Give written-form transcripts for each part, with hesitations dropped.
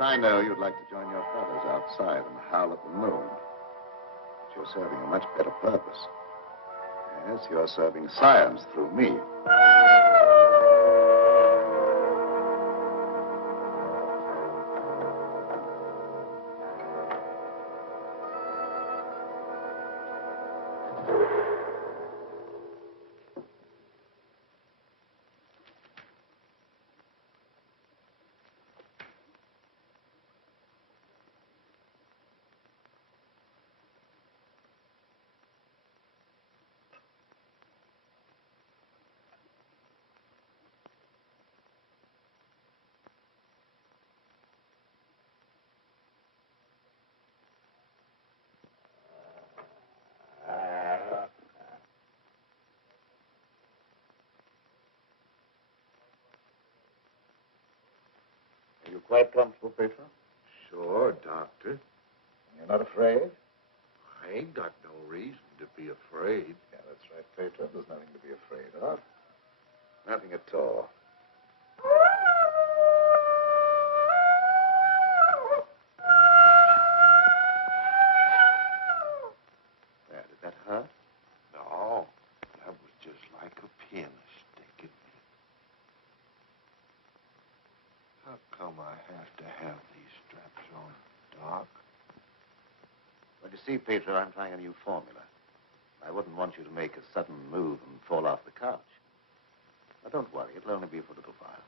I know you'd like to join your brothers outside and howl at the moon. But you're serving a much better purpose. Yes, you're serving science through me. Are you quite comfortable, Petro? Sure, Doctor. You're not afraid? I ain't got no reason to be afraid. Yeah, that's right, Petro. There's nothing to be afraid of. Nothing at all. There, did that hurt? No, that was just like a pin sticking me. How come I have to have these straps on, Doc? Well, you see, Petro, I'm trying a new formula. I wouldn't want you to make a sudden move and fall off the couch. Now, don't worry. It'll only be for a little while.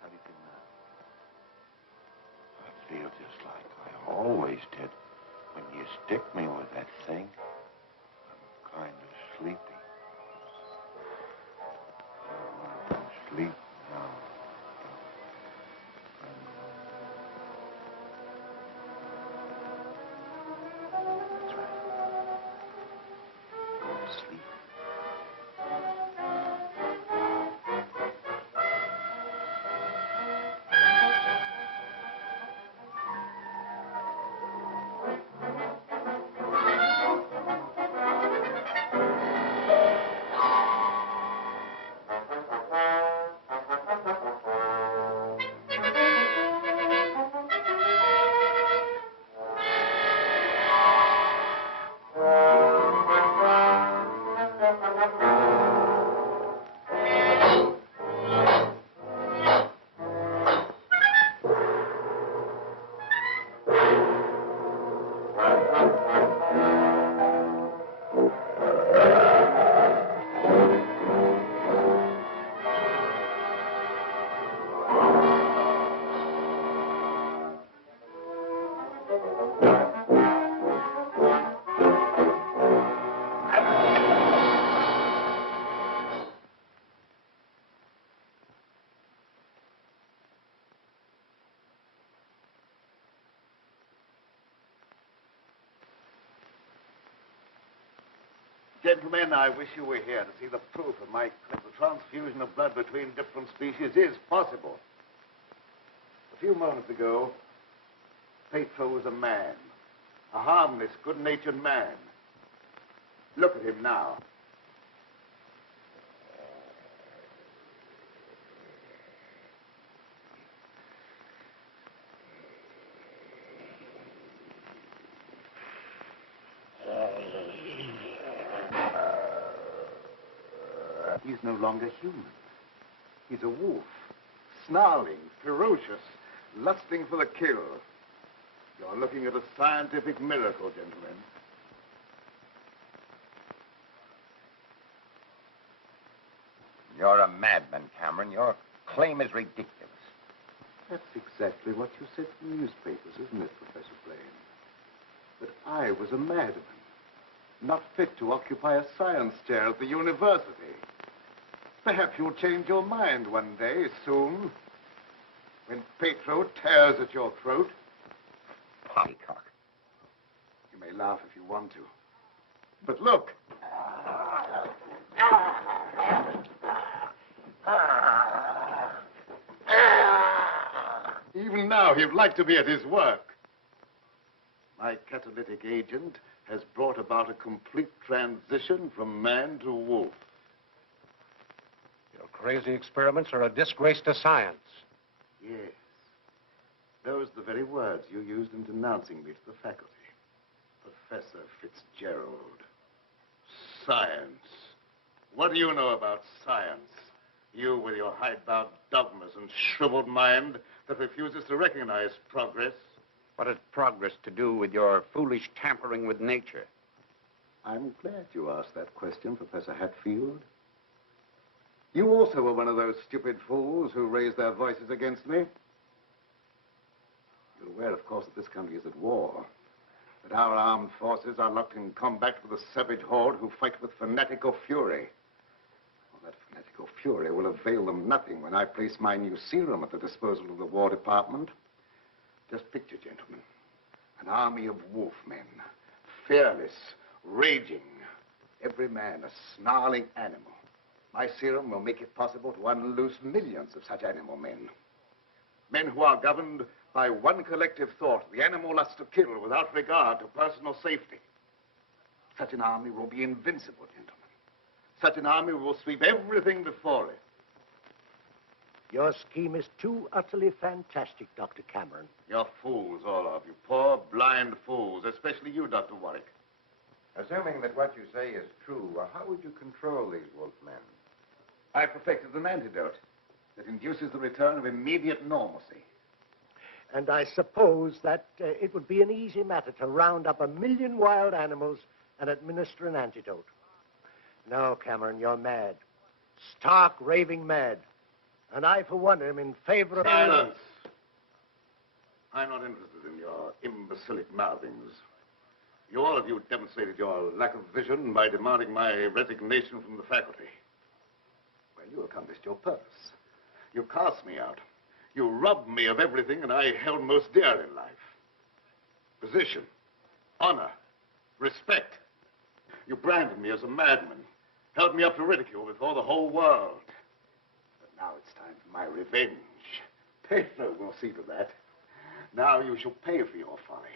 How do you feel now? I feel just like I always did when you stick me with that thing. I'm kind of sleepy. I want to sleep now. That's right. Go to sleep. Gentlemen, I wish you were here to see the proof of my claim. The transfusion of blood between different species is possible. A few moments ago, Petro was a man. A harmless, good-natured man. Look at him now. He's no longer human. He's a wolf, snarling, ferocious, lusting for the kill. You're looking at a scientific miracle, gentlemen. You're a madman, Cameron. Your claim is ridiculous. That's exactly what you said in the newspapers, isn't it, Professor Blaine? That I was a madman, not fit to occupy a science chair at the university. Perhaps you'll change your mind one day, soon, when Petro tears at your throat. Poppycock. You may laugh if you want to. But look. Even now, he'd like to be at his work. My catalytic agent has brought about a complete transition from man to wolf. crazy experiments are a disgrace to science. Yes. Those are the very words you used in denouncing me to the faculty. Professor Fitzgerald. Science. What do you know about science? You with your hidebound dogmas and shriveled mind that refuses to recognize progress. What has progress to do with your foolish tampering with nature? I'm glad you asked that question, Professor Hatfield. You also were one of those stupid fools who raised their voices against me. You're aware, of course, that this country is at war. That our armed forces are locked in combat with a savage horde who fight with fanatical fury. Well, that fanatical fury will avail them nothing when I place my new serum at the disposal of the War Department. Just picture, gentlemen, an army of wolfmen, fearless, raging, every man a snarling animal. My serum will make it possible to unloose millions of such animal men. Men who are governed by one collective thought, the animal lust to kill without regard to personal safety. Such an army will be invincible, gentlemen. Such an army will sweep everything before it. Your scheme is too utterly fantastic, Dr. Cameron. You're fools, all of you. Poor, blind fools, especially you, Dr. Warwick. Assuming that what you say is true, how would you control these wolfmen? I perfected an antidote that induces the return of immediate normalcy. And I suppose that it would be an easy matter to round up 1 million wild animals and administer an antidote. No, Cameron, you're mad. Stark, raving mad. And I, for one, am in favor of... Silence! I'm not interested in your imbecilic mouthings. You, all of you, demonstrated your lack of vision by demanding my resignation from the faculty. Well, you accomplished your purpose. You cast me out. You robbed me of everything that I held most dear in life. Position, honor, respect. You branded me as a madman, held me up to ridicule before the whole world. But now it's time for my revenge. Pedro will see to that. Now you shall pay for your folly.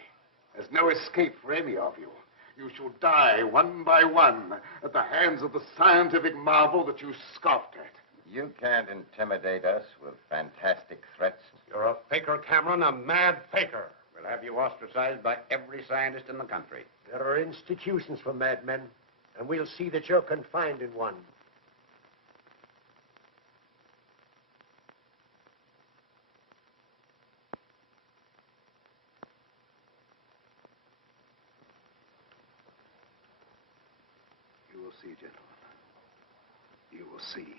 There's no escape for any of you. You shall die one by one at the hands of the scientific marvel that you scoffed at. You can't intimidate us with fantastic threats. You're a faker, Cameron, a mad faker. We'll have you ostracized by every scientist in the country. There are institutions for madmen, and we'll see that you're confined in one. You will see, gentlemen. You will see.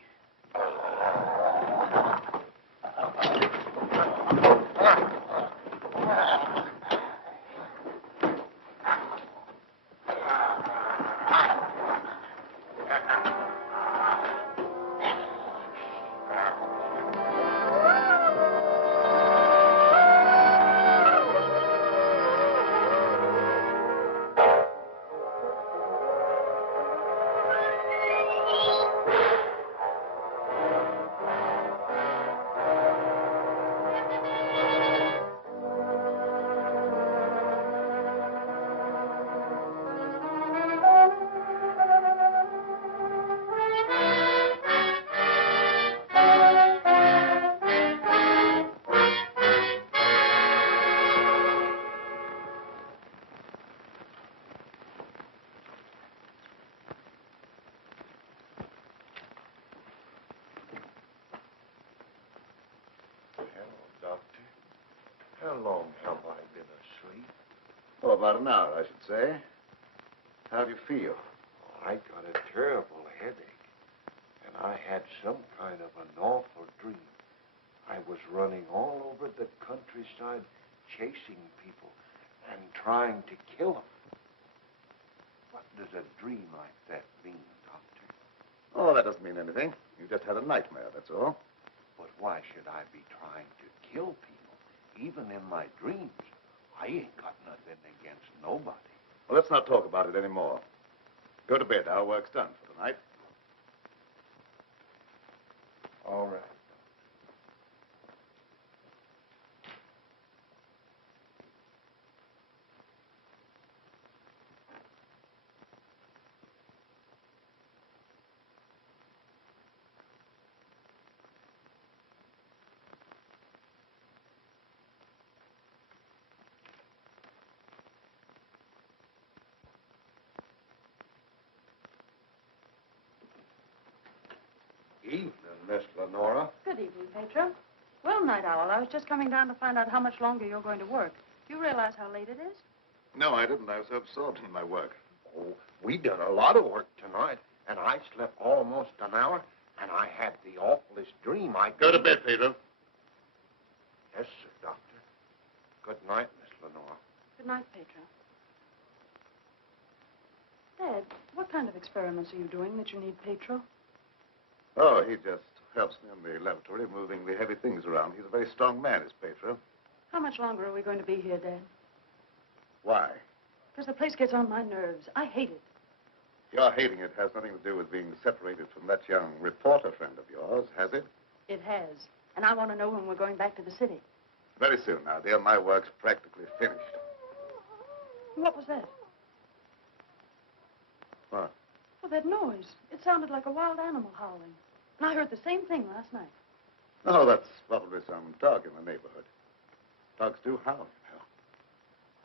How long have I been asleep? Oh, about an hour, I should say. How do you feel? I got a terrible headache, and I had some kind of an awful dream. I was running all over the countryside, chasing people and trying to kill them. What does a dream like that mean, Doctor? Oh, that doesn't mean anything. You just had a nightmare, that's all. But why should I be trying to kill people? Even in my dreams, I ain't got nothing against nobody. Well, let's not talk about it anymore. Go to bed. Our work's done for the night. All right. Miss Lenora. Good evening, Pedro. Well, Night Owl, I was just coming down to find out how much longer you're going to work. Do you realize how late it is? No, I didn't. I was so absorbed in my work. Oh, we done a lot of work tonight, and I slept almost an hour, and I had the awfulest dream. Go to bed, Pedro. Yes, sir, Doctor. Good night, Miss Lenora. Good night, Pedro. Dad, what kind of experiments are you doing that you need Pedro? Oh, he just helps me in the laboratory, moving the heavy things around. He's a very strong man, is Pedro. How much longer are we going to be here, Dad? Why? Because the place gets on my nerves. I hate it. Your hating it has nothing to do with being separated from that young reporter friend of yours, has it? It has. And I want to know when we're going back to the city. Very soon now, dear. My work's practically finished. What was that? What? Oh, that noise. It sounded like a wild animal howling. And I heard the same thing last night. Oh, that's probably some dog in the neighborhood. Dogs do howl, you know.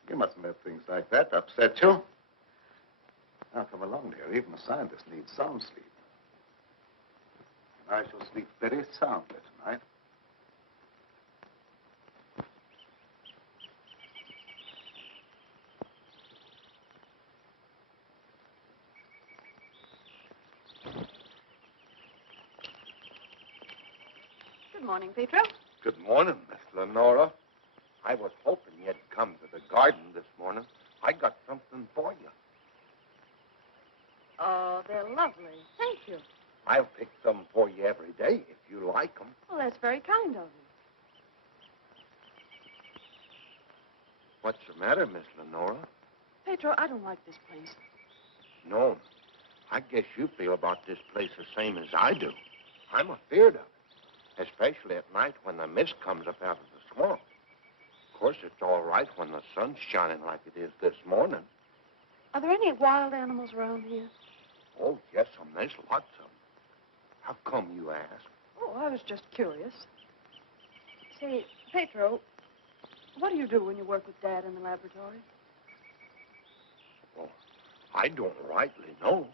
You mustn't let things like that upset you. Now, come along, dear. Even a scientist needs sound sleep. And I shall sleep very soundly tonight. Good morning, Pedro. Good morning, Miss Lenora. I was hoping you'd come to the garden this morning. I got something for you. Oh, they're lovely. Thank you. I'll pick some for you every day if you like them. Well, that's very kind of you. What's the matter, Miss Lenora? Pedro, I don't like this place. No. I guess you feel about this place the same as I do. I'm afeard of it, especially at night when the mist comes up out of the swamp. Of course, it's all right when the sun's shining like it is this morning. Are there any wild animals around here? Oh, yes, there's lots of them. How come, you ask? Oh, I was just curious. Say, Pedro, what do you do when you work with Dad in the laboratory? Well, I don't rightly know.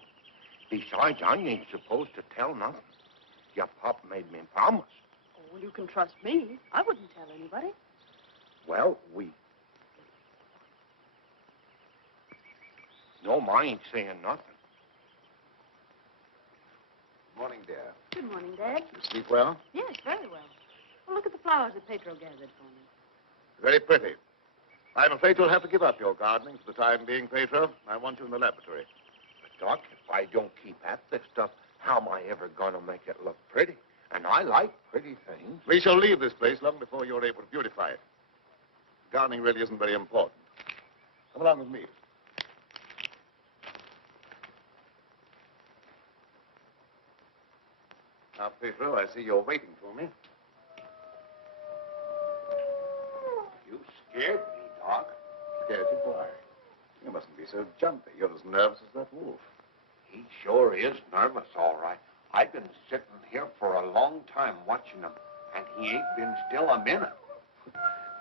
Besides, I ain't supposed to tell nothing. Your pop made me promise. Oh, well, you can trust me. I wouldn't tell anybody. Well, No, I ain't saying nothing. Good morning, dear. Good morning, Dad. You sleep well? Yes, very well. Well, look at the flowers that Pedro gathered for me. Very pretty. I'm afraid you'll have to give up your gardening for the time being, Pedro. I want you in the laboratory. But, Doc, if I don't keep at this stuff, how am I ever going to make it look pretty? And I like pretty things. We shall leave this place long before you're able to beautify it. Gardening really isn't very important. Come along with me. Now, Pedro, I see you're waiting for me. You scared me, Doc. Scared you? Why? You mustn't be so jumpy. You're as nervous as that wolf. He sure is nervous, all right. I've been sitting here for a long time watching him, and he ain't been still a minute.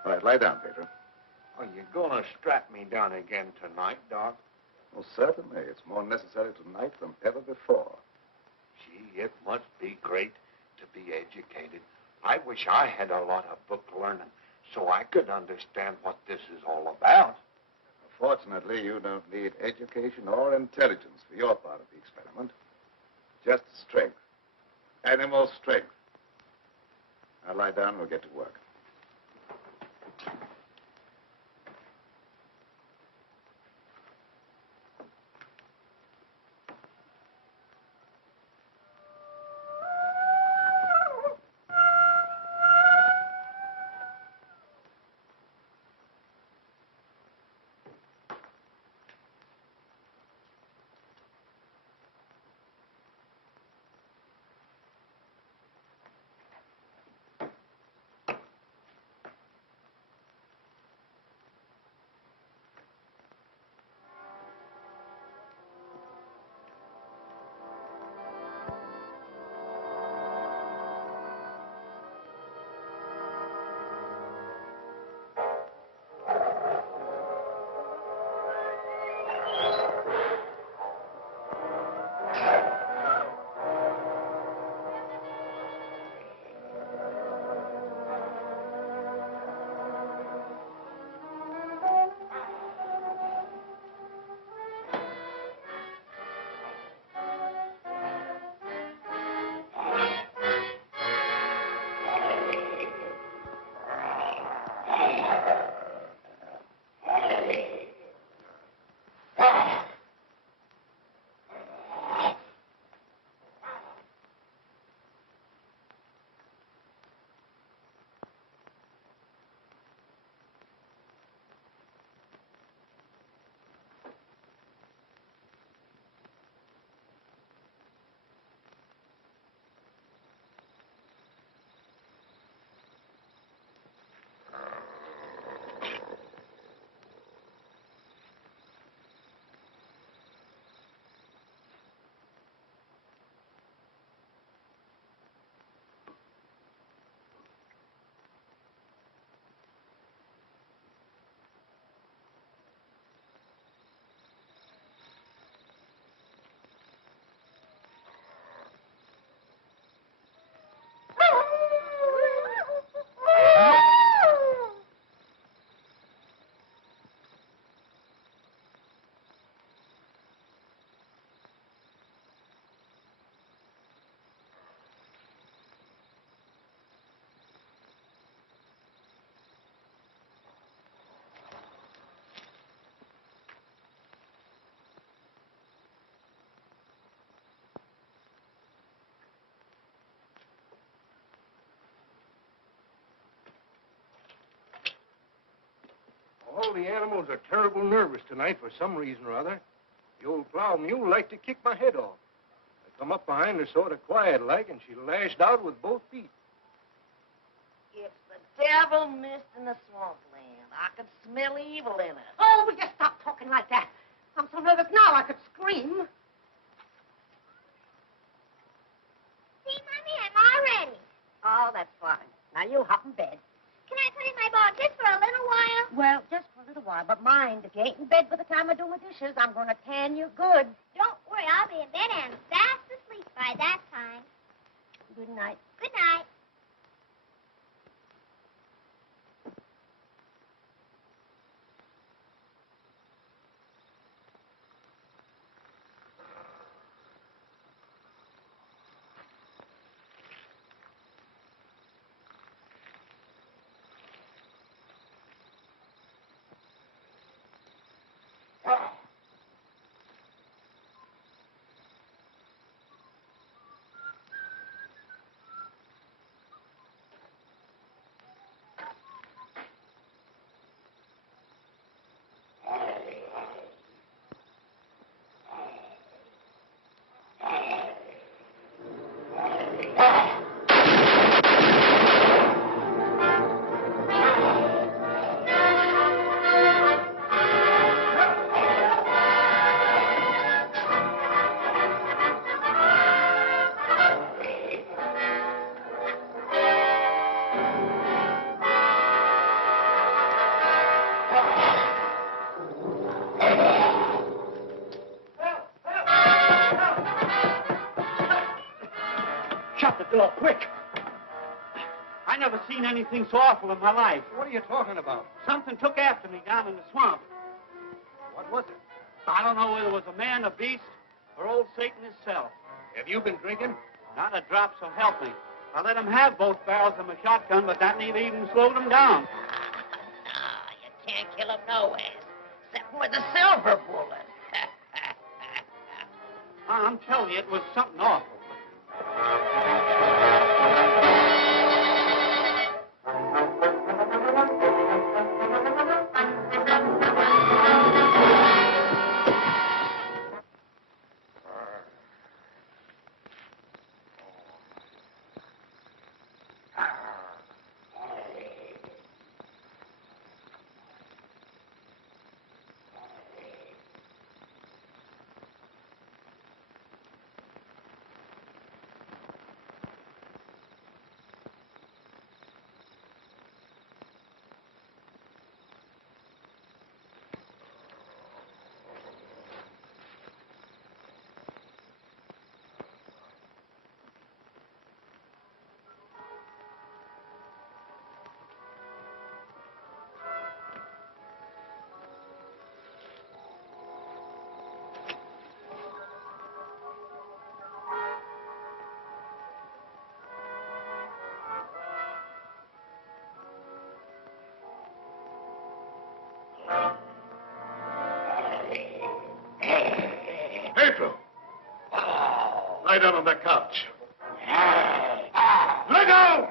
All right, lie down, Pedro. Are you going to strap me down again tonight, Doc? Well, certainly. It's more necessary tonight than ever before. Gee, it must be great to be educated. I wish I had a lot of book learning so I could understand what this is all about. Fortunately, you don't need education or intelligence for your part of the experiment. Just strength. Animal strength. Now lie down and we'll get to work. the animals are terrible nervous tonight for some reason or other. The old plow mule liked to kick my head off. I come up behind her sort of quiet-like, and she lashed out with both feet. It's the devil mist in the swampland. I could smell evil in it. Oh, will you stop talking like that? I'm so nervous now I could scream. See, Mommy, I'm all ready. Oh, that's fine. Now you hop in bed. Can I put in my ball just for a little while? Well, just for a little while. But mind, if you ain't in bed by the time I do my dishes, I'm going to tan you good. Don't worry, I'll be in bed and fast asleep by that time. Good night. Good night. Shut the door, quick! I never seen anything so awful in my life. What are you talking about? Something took after me down in the swamp. What was it? I don't know whether it was a man, a beast, or old Satan himself. Have you been drinking? Not a drop, so help me. I let him have both barrels of my shotgun, but that never even slowed him down. No, you can't kill him no ways, except with a silver bullet. I'm telling you, it was something awful. Pedro! Lie down on that couch. Lie down!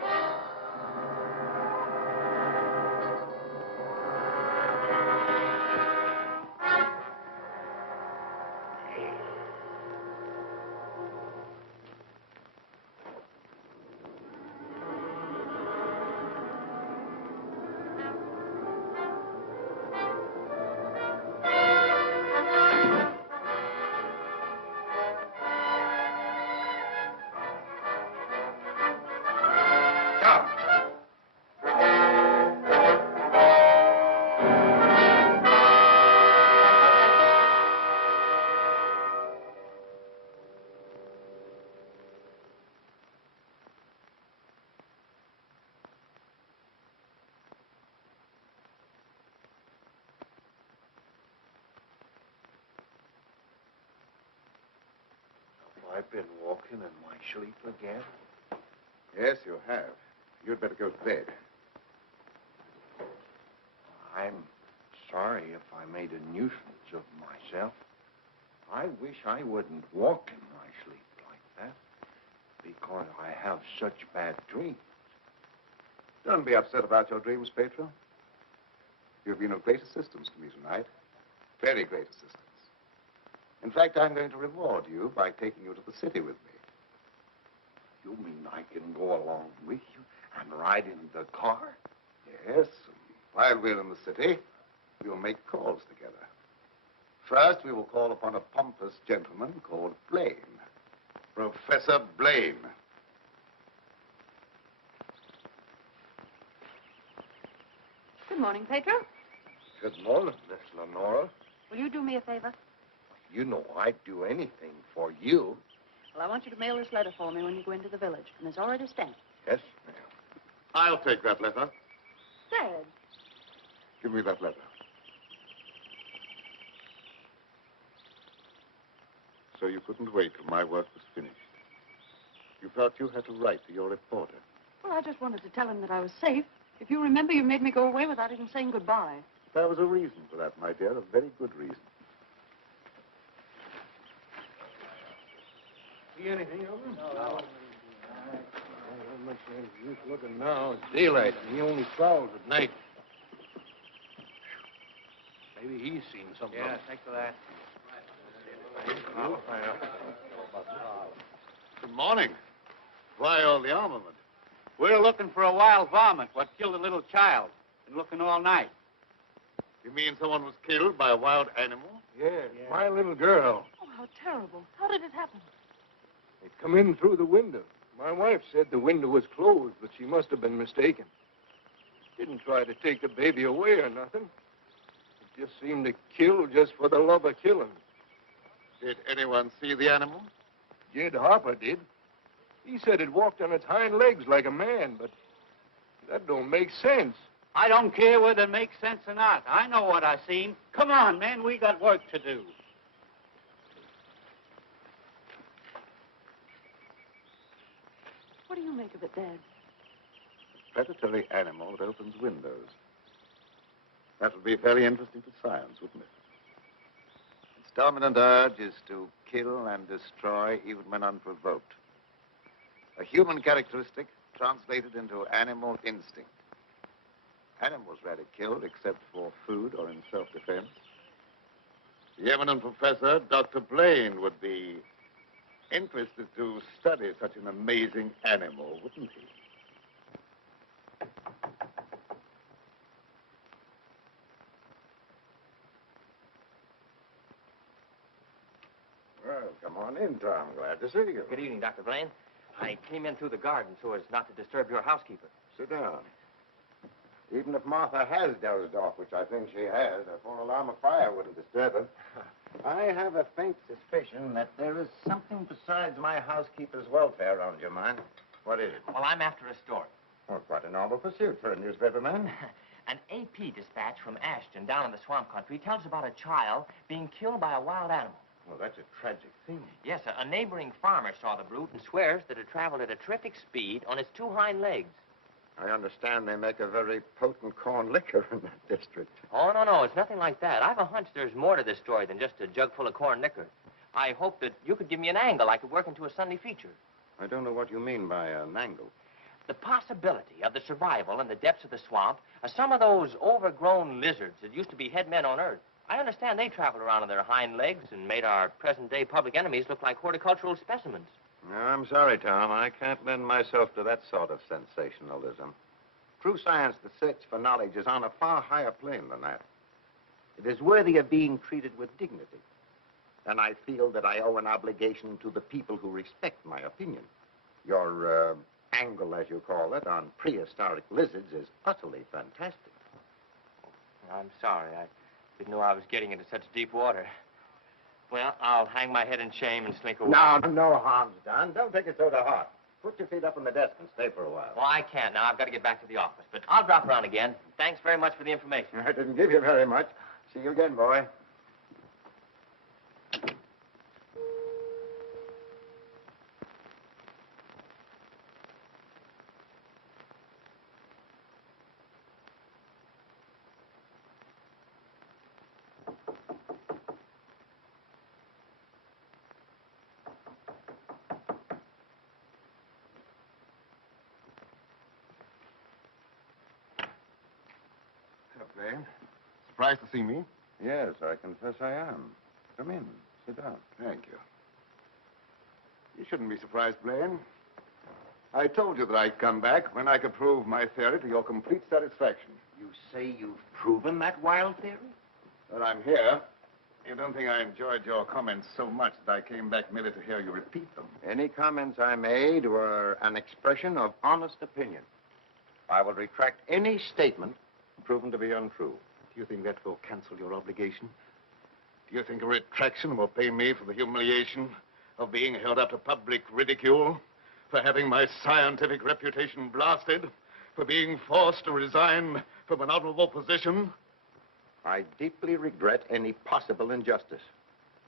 I've been walking in my sleep again. Yes, you have. You'd better go to bed. I'm sorry if I made a nuisance of myself. I wish I wouldn't walk in my sleep like that, because I have such bad dreams. Don't be upset about your dreams, Pedro. You've been of great assistance to me tonight. Very great assistance. In fact, I'm going to reward you by taking you to the city with me. You mean I can go along with you and ride in the car? Yes. While we're in the city, we'll make calls together. First, we will call upon a pompous gentleman called Blaine. Professor Blaine. Good morning, Pedro. Good morning, Miss Lenora. Will you do me a favor? You know I'd do anything for you. Well, I want you to mail this letter for me when you go into the village. And it's already stamped. Yes, ma'am. I'll take that letter. Dad. Give me that letter. So you couldn't wait till my work was finished. You felt you had to write to your reporter. Well, I just wanted to tell him that I was safe. If you remember, you made me go away without even saying goodbye. There was a reason for that, my dear, a very good reason. See anything of him? No. Not much use looking now. It's daylight, and he only prowls at night. Maybe he's seen something. Yeah, thanks for that. Good morning. Why all the armament? We're looking for a wild varmint what killed a little child. Been looking all night. You mean someone was killed by a wild animal? Yeah, my little girl. Oh, how terrible. How did it happen? It come in through the window. My wife said the window was closed, but she must have been mistaken. Didn't try to take the baby away or nothing. It just seemed to kill just for the love of killing. Did anyone see the animal? Jed Harper did. He said it walked on its hind legs like a man, but that don't make sense. I don't care whether it makes sense or not. I know what I seen. Come on, man, we got work to do. What do you make of it, Dad? A predatory animal that opens windows. That would be very interesting to science, wouldn't it? Its dominant urge is to kill and destroy even when unprovoked. A human characteristic translated into animal instinct. Animals rarely killed except for food or in self-defense. The eminent professor, Dr. Blaine, would be interested to study such an amazing animal, wouldn't he? Well, come on in, Tom. Glad to see you. Good evening, Dr. Blaine. I came in through the garden so as not to disturb your housekeeper. Sit down. Even if Martha has dozed off, which I think she has, a full alarm of fire wouldn't disturb her. I have a faint suspicion that there is something besides my housekeeper's welfare on your mind. What is it? Well, I'm after a story. Well, quite a novel pursuit for a newspaperman. An AP dispatch from Ashton down in the swamp country tells about a child being killed by a wild animal. Well, that's a tragic thing. Yes, a neighboring farmer saw the brute and swears that it traveled at a terrific speed on its two hind legs. I understand they make a very potent corn liquor in that district. Oh, no, it's nothing like that. I've a hunch there's more to this story than just a jug full of corn liquor. I hope that you could give me an angle I could work into a Sunday feature. I don't know what you mean by an angle. The possibility of the survival in the depths of the swamp of some of those overgrown lizards that used to be headmen on Earth. I understand they traveled around on their hind legs and made our present-day public enemies look like horticultural specimens. No, I'm sorry, Tom. I can't lend myself to that sort of sensationalism. True science, the search for knowledge, is on a far higher plane than that. It is worthy of being treated with dignity. And I feel that I owe an obligation to the people who respect my opinion. Your angle, as you call it, on prehistoric lizards is utterly fantastic. I'm sorry. I didn't know I was getting into such deep water. Well, I'll hang my head in shame and slink away. No harm's done. Don't take it so to heart. Put your feet up on the desk and stay for a while. Well, I can't now. I've got to get back to the office. But I'll drop around again. Thanks very much for the information. I didn't give you very much. See you again, boy. Blaine. surprised to see me? Yes, I confess I am. Come in. Sit down. Thank you. You shouldn't be surprised, Blaine. I told you that I'd come back when I could prove my theory to your complete satisfaction. You say you've proven that wild theory? That I'm here. You don't think I enjoyed your comments so much that I came back merely to hear you repeat them? Any comments I made were an expression of honest opinion. I will retract any statement proven to be untrue. Do you think that will cancel your obligation? Do you think a retraction will pay me for the humiliation of being held up to public ridicule, for having my scientific reputation blasted, for being forced to resign from an honorable position? I deeply regret any possible injustice,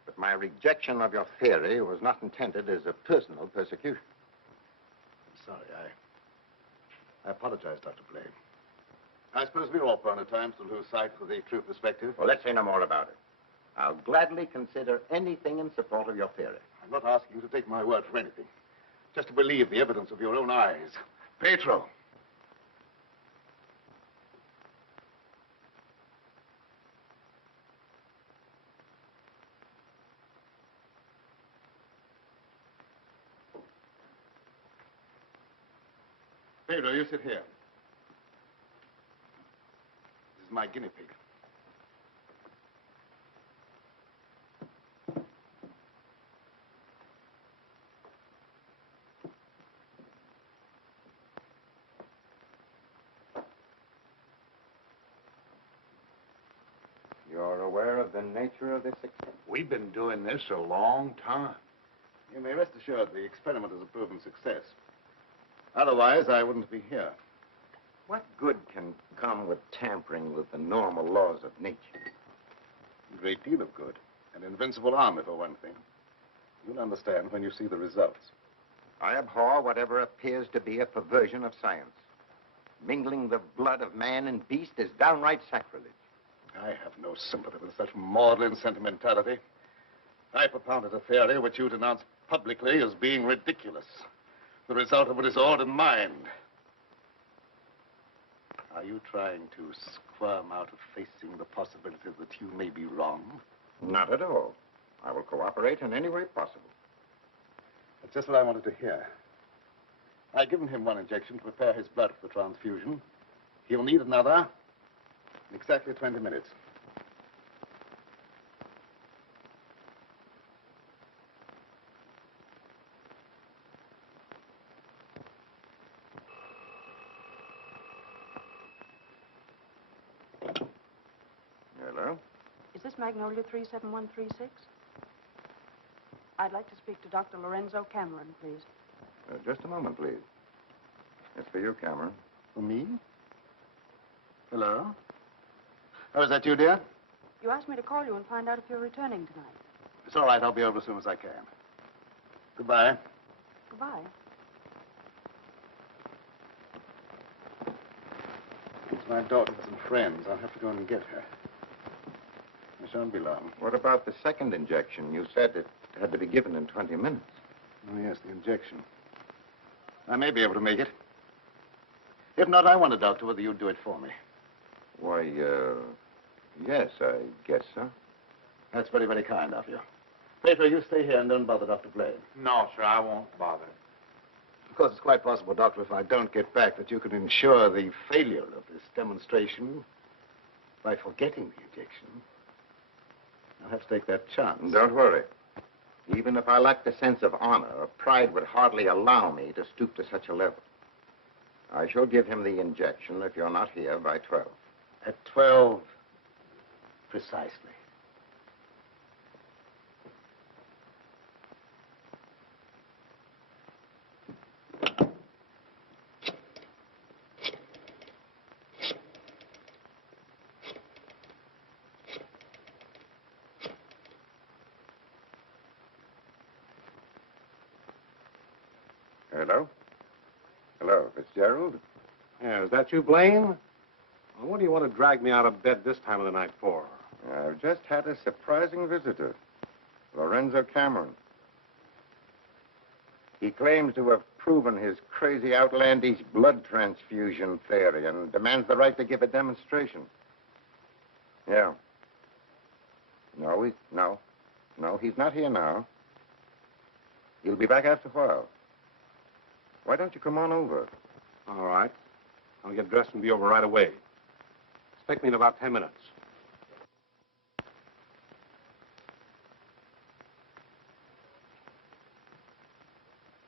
but my rejection of your theory was not intended as a personal persecution. I'm sorry. I apologize, Dr. Blaine. I suppose we're all prone at times to lose sight of the true perspective. Well, let's say no more about it. I'll gladly consider anything in support of your theory. I'm not asking you to take my word for anything. Just to believe the evidence of your own eyes. Pedro. Pedro, you sit here. This is my guinea pig. You're aware of the nature of this experiment? We've been doing this a long time. You may rest assured the experiment is a proven success. Otherwise, I wouldn't be here. What good can come with tampering with the normal laws of nature? A great deal of good. An invincible army, for one thing. You'll understand when you see the results. I abhor whatever appears to be a perversion of science. Mingling the blood of man and beast is downright sacrilege. I have no sympathy with such maudlin sentimentality. I propounded a theory which you denounced publicly as being ridiculous. The result of a disordered mind. Are you trying to squirm out of facing the possibility that you may be wrong? Not at all. I will cooperate in any way possible. That's just what I wanted to hear. I've given him one injection to prepare his blood for the transfusion. He'll need another in exactly 20 minutes. Hello? Is this Magnolia 37136? I'd like to speak to Dr. Lorenzo Cameron, please. Just a moment, please. It's for you, Cameron. For me? Hello? Oh, is that you, dear? You asked me to call you and find out if you're returning tonight. It's all right. I'll be over as soon as I can. Goodbye. Goodbye. It's my daughter with some friends. I'll have to go and get her. I shan't be long. What about the second injection? You said it had to be given in 20 minutes. Oh, yes, the injection. I may be able to make it. If not, I wonder, Doctor, whether you'd do it for me. Why, yes, I guess so. That's very, very kind of you. Pedro, you stay here and don't bother Dr. Blaine. No, sir, I won't bother. Of course, it's quite possible, Doctor, if I don't get back, that you could ensure the failure of this demonstration by forgetting the injection. I'll have to take that chance. Don't worry. Even if I lacked a sense of honor, pride would hardly allow me to stoop to such a level. I shall give him the injection if you're not here by 12. At 12, precisely. Hello? Hello, Fitzgerald? Yeah, is that you, Blaine? Well, what do you want to drag me out of bed this time of the night for? I've just had a surprising visitor, Lorenzo Cameron. He claims to have proven his crazy, outlandish blood transfusion theory and demands the right to give a demonstration. Yeah. No, he's not here now. He'll be back after a while. Why don't you come on over? All right. I'll get dressed and be over right away. Expect me in about 10 minutes.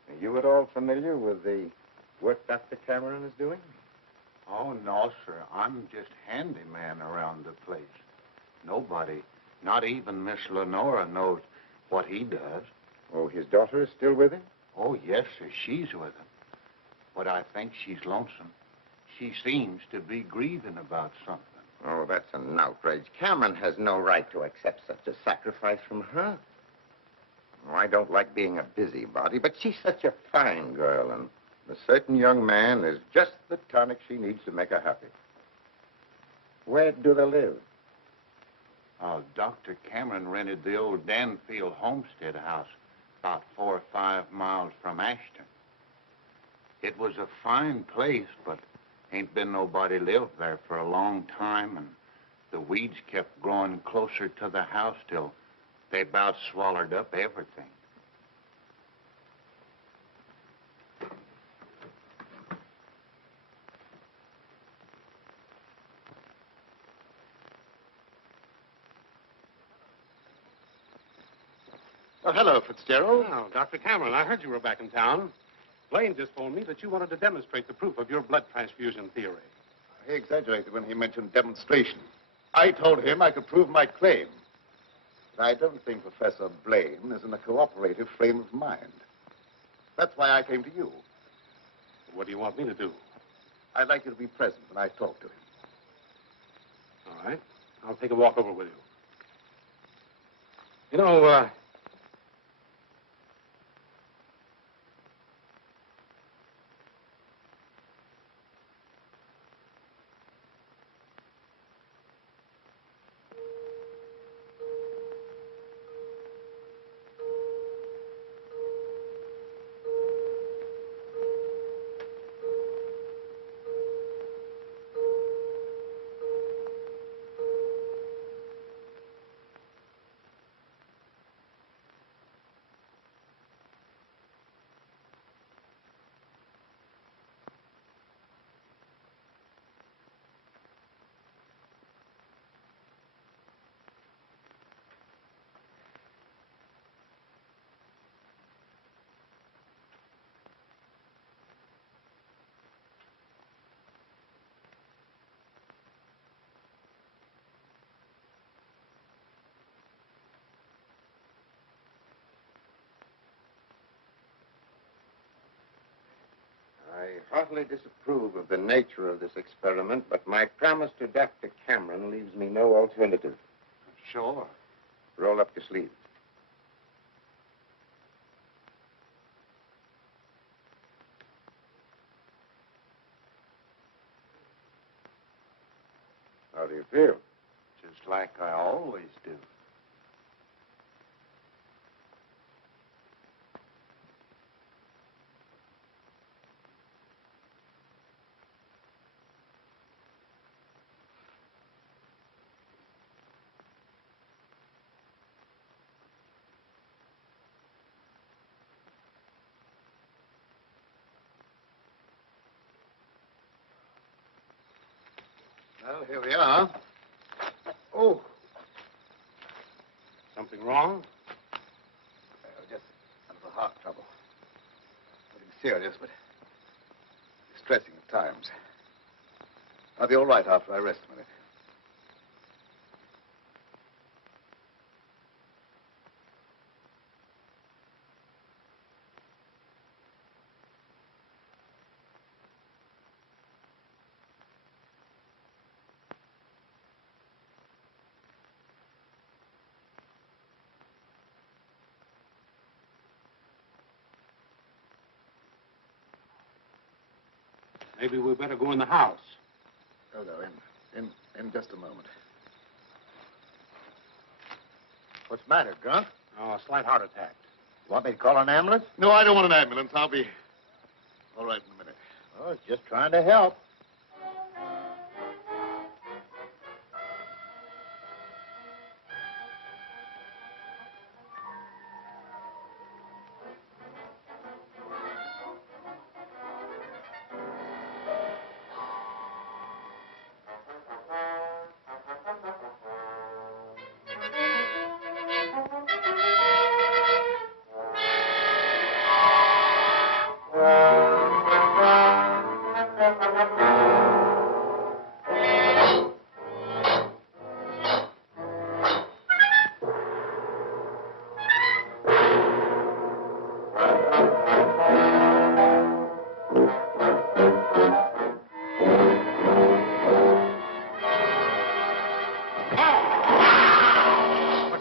Are you at all familiar with the work Dr. Cameron is doing? Oh, no, sir. I'm just handyman around the place. Nobody, not even Miss Lenora, knows what he does. Oh, his daughter is still with him? Oh, yes, sir. She's with him. But I think she's lonesome. She seems to be grieving about something. Oh, that's an outrage. Cameron has no right to accept such a sacrifice from her. Oh, I don't like being a busybody, but she's such a fine girl, and a certain young man is just the tonic she needs to make her happy. Where do they live? Dr. Cameron rented the old Danfield homestead house about 4 or 5 miles from Ashton. It was a fine place, but ain't been nobody lived there for a long time, and the weeds kept growing closer to the house till they about swallowed up everything. Oh, hello, Fitzgerald. Oh, Dr. Cameron, I heard you were back in town. Blaine just told me that you wanted to demonstrate the proof of your blood transfusion theory. He exaggerated when he mentioned demonstration. I told him I could prove my claim. But I don't think Professor Blaine is in a cooperative frame of mind. That's why I came to you. What do you want me to do? I'd like you to be present when I talk to him. All right. I'll take a walk over with you. You know, I heartily disapprove of the nature of this experiment, but my promise to Dr. Cameron leaves me no alternative. Sure. Roll up your sleeves. How do you feel? Just like I always do. Well, here we are. Oh. something wrong? Just kind of a heart trouble. Nothing serious, but distressing at times. I'll be all right after I rest a minute. Maybe we better go in the house. Oh, no, in just a moment. What's the matter, Grunt? Oh, a slight heart attack. Want me to call an ambulance? No, I don't want an ambulance. I'll be all right in a minute. Oh, it's just trying to help.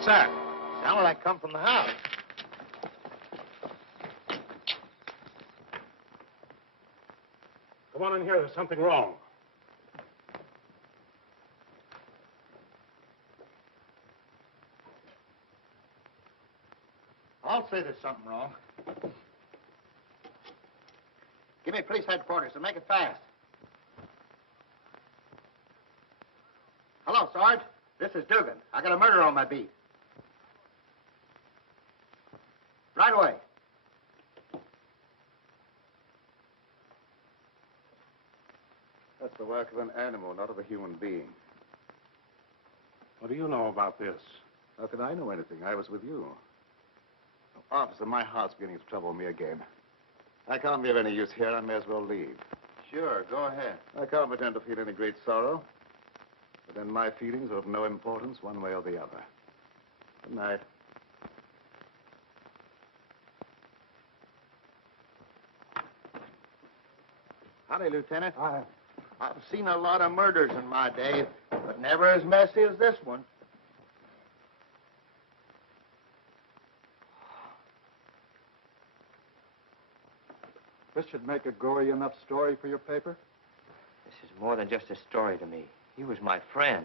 What's that? Sounded like come from the house. Come on in here. There's something wrong. I'll say there's something wrong. Give me police headquarters and make it fast. Hello, Sarge. This is Dugan. I got a murder on my beat. Right away. That's the work of an animal, not of a human being. What do you know about this? How can I know anything? I was with you. Officer, my heart's beginning to trouble me again. I can't be of any use here. I may as well leave. Sure, go ahead. I can't pretend to feel any great sorrow. But then my feelings are of no importance one way or the other. Good night. Howdy, Lieutenant. I've seen a lot of murders in my day, but never as messy as this one. This should make a gory enough story for your paper? This is more than just a story to me. He was my friend.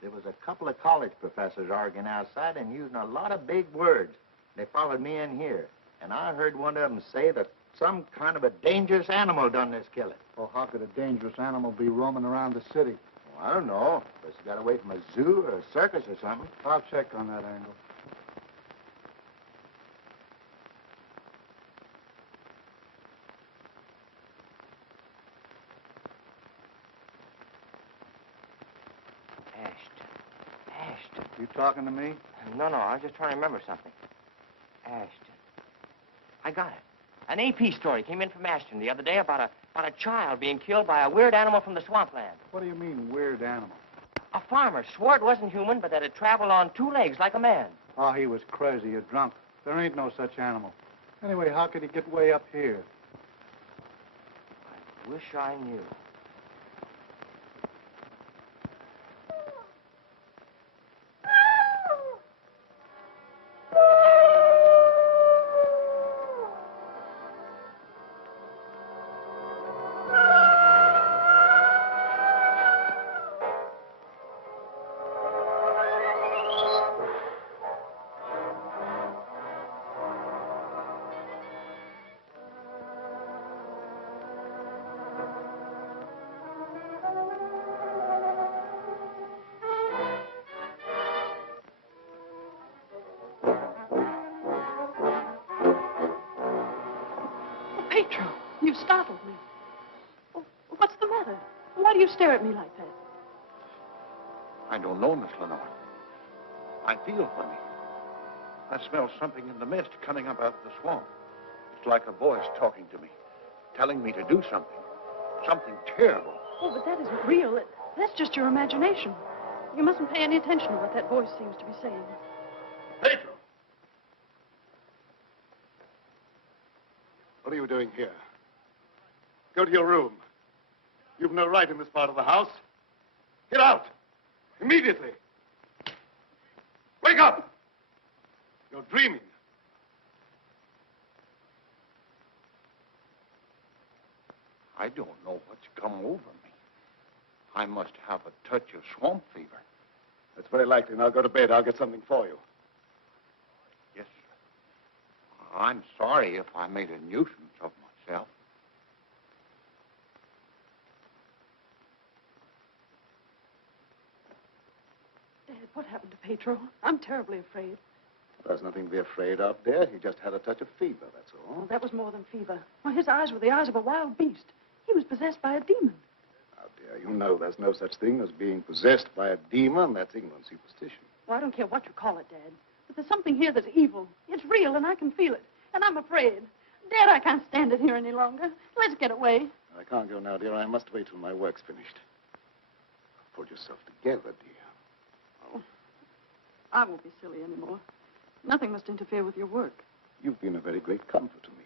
There was a couple of college professors arguing outside and using a lot of big words. They followed me in here, and I heard one of them say that some kind of a dangerous animal done this killing. Well, how could a dangerous animal be roaming around the city? Well, I don't know. Guess he got away from a zoo or a circus or something. I'll check on that angle. Ashton. You talking to me? No, I was just trying to remember something. Ashton. I got it. An AP story came in from Ashton the other day about a child being killed by a weird animal from the swampland. What do you mean, weird animal? A farmer swore it wasn't human, but that it traveled on two legs like a man. Oh, he was crazy or drunk. There ain't no such animal. Anyway, how could he get way up here? I wish I knew. Petro, you startled me. Oh, what's the matter? Why do you stare at me like that? I don't know, Miss Lenore. I feel funny. I smell something in the mist coming up out of the swamp. It's like a voice talking to me, telling me to do something. Something terrible. Oh, but that isn't real. That's just your imagination. You mustn't pay any attention to what that voice seems to be saying. Pedro! What are you doing here? Go to your room. You've no right in this part of the house. Get out! Immediately! Wake up! You're dreaming. I don't know what's come over me. I must have a touch of swamp fever. That's very likely. Now go to bed. I'll get something for you. Yes, sir. I'm sorry if I made a nuisance of myself. Dad, what happened to Petro? I'm terribly afraid. There's nothing to be afraid of, dear. He just had a touch of fever, that's all. Oh, that was more than fever. Well, his eyes were the eyes of a wild beast. He was possessed by a demon. Now, dear, you know there's no such thing as being possessed by a demon. That's ignorant superstition. Well, I don't care what you call it, Dad. But there's something here that's evil. It's real, and I can feel it. And I'm afraid. Dad, I can't stand it here any longer. Let's get away. I can't go now, dear. I must wait till my work's finished. Pull yourself together, dear. Oh, I won't be silly anymore. Nothing must interfere with your work. You've been a very great comfort to me.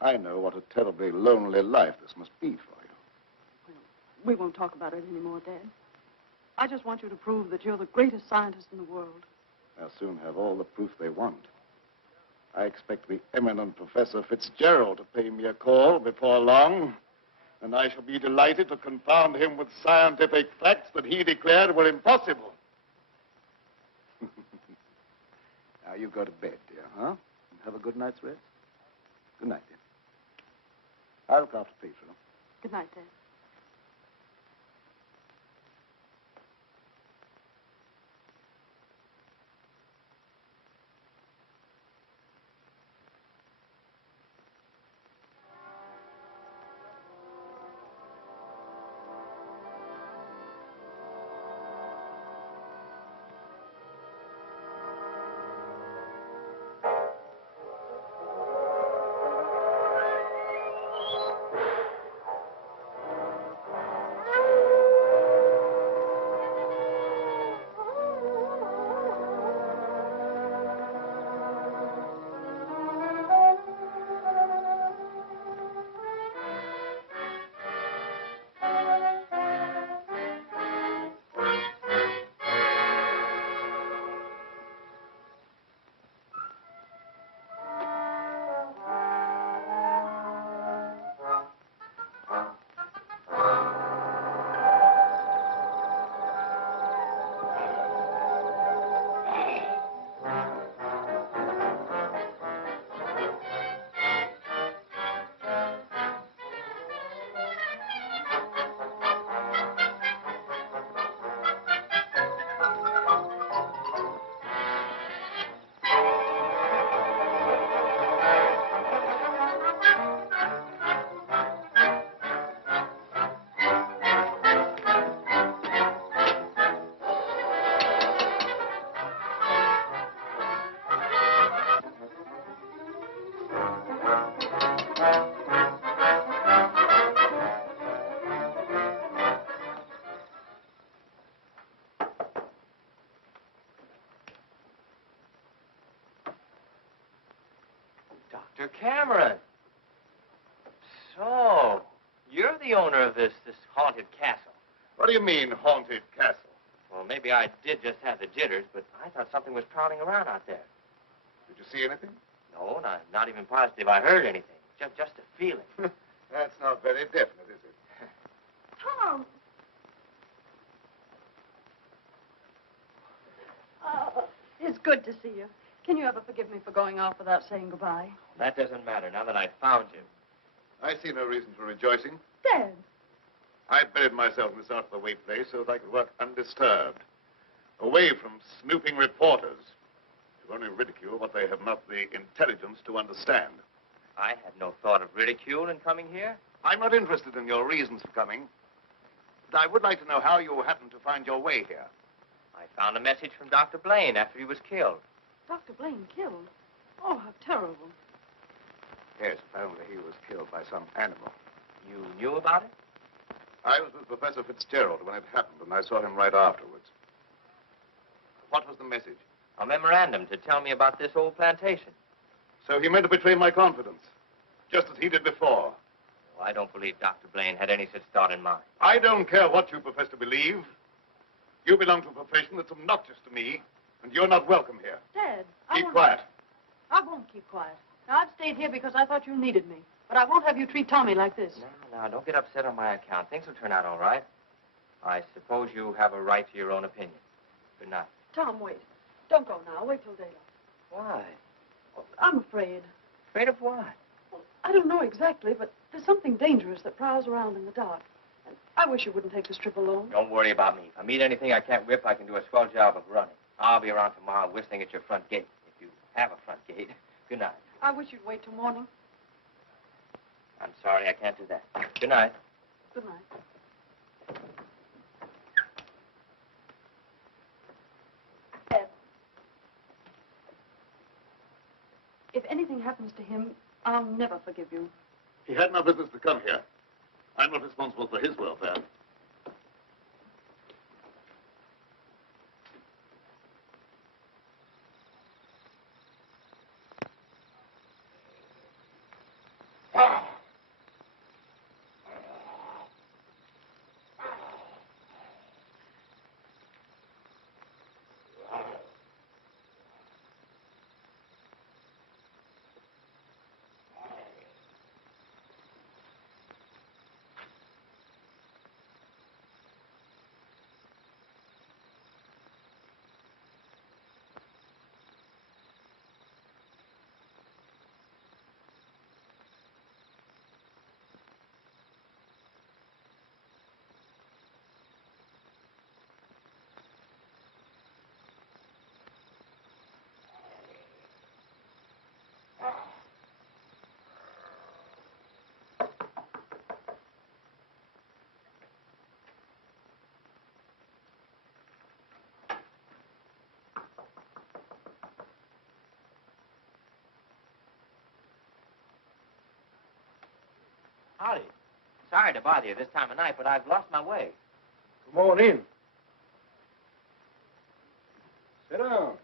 I know what a terribly lonely life this must be for you. Well, we won't talk about it anymore, Dad. I just want you to prove that you're the greatest scientist in the world. They'll soon have all the proof they want. I expect the eminent Professor Fitzgerald to pay me a call before long, and I shall be delighted to confound him with scientific facts that he declared were impossible. Now you go to bed, dear, huh? And have a good night's rest. Good night, dear. I'll look after Pedro. Good night, Dad. Dr. Cameron. So, you're the owner of this haunted castle. What do you mean, haunted castle? Well, maybe I did just have the jitters, but I thought something was prowling around out there. Did you see anything? No, and I'm not even positive I heard anything. Just a feeling. That's not very definite, is it? Tom! It's good to see you. Can you ever forgive me for going off without saying goodbye? That doesn't matter now that I've found you. I see no reason for rejoicing. Dad! I buried myself in this out-of-the-way place so that I could work undisturbed, away from snooping reporters who only ridicule what they have not the intelligence to understand. I had no thought of ridicule in coming here. I'm not interested in your reasons for coming, but I would like to know how you happened to find your way here. I found a message from Dr. Blaine after he was killed. Dr. Blaine killed? Oh, how terrible. Yes, apparently he was killed by some animal. You knew about it? I was with Professor Fitzgerald when it happened, and I saw him right afterwards. What was the message? A memorandum to tell me about this old plantation. So he meant to betray my confidence, just as he did before. Well, I don't believe Dr. Blaine had any such thought in mind. I don't care what you profess to believe. You belong to a profession that's obnoxious to me, and you're not welcome here. Dad, Keep quiet. I won't keep quiet. Now, I've stayed here because I thought you needed me. But I won't have you treat Tommy like this. No, don't get upset on my account. Things will turn out all right. I suppose you have a right to your own opinion. Good night. Tom, wait. Don't go now. Wait till daylight. Why? Well, I'm afraid. Afraid of what? Well, I don't know exactly, but there's something dangerous that prowls around in the dark. And I wish you wouldn't take this trip alone. Don't worry about me. If I meet anything I can't whip, I can do a swell job of running. I'll be around tomorrow whistling at your front gate, if you have a front gate. Good night. I wish you'd wait till morning. I'm sorry, I can't do that. Good night. Good night. Ed, if anything happens to him, I'll never forgive you. He had no business to come here. I'm not responsible for his welfare. Howdy. Sorry to bother you this time of night, but I've lost my way. Come on in. Sit down.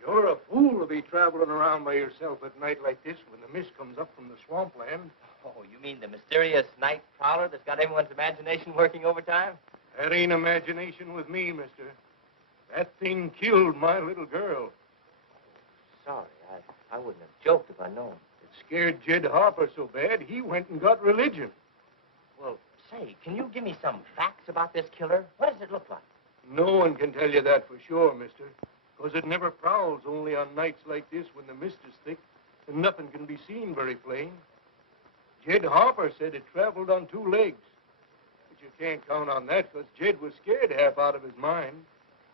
You're a fool to be traveling around by yourself at night like this when the mist comes up from the swampland. Oh, you mean the mysterious night prowler that's got everyone's imagination working overtime? That ain't imagination with me, mister. That thing killed my little girl. Sorry, I wouldn't have joked if I'd known. It scared Jed Harper so bad, he went and got religion. Well, say, can you give me some facts about this killer? What does it look like? No one can tell you that for sure, mister. Because it never prowls only on nights like this when the mist is thick and nothing can be seen very plain. Jed Harper said it traveled on 2 legs. But you can't count on that because Jed was scared half out of his mind.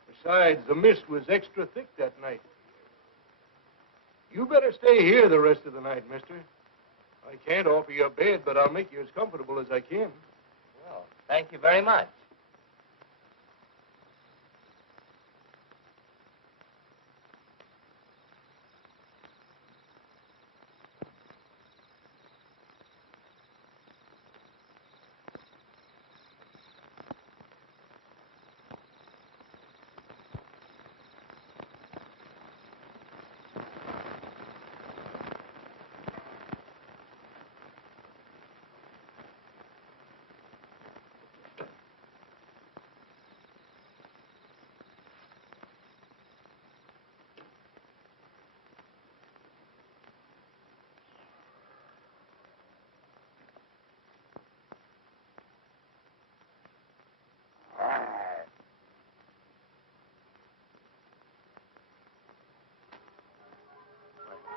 Besides, the mist was extra thick that night. You better stay here the rest of the night, mister. I can't offer you a bed, but I'll make you as comfortable as I can. Well, thank you very much.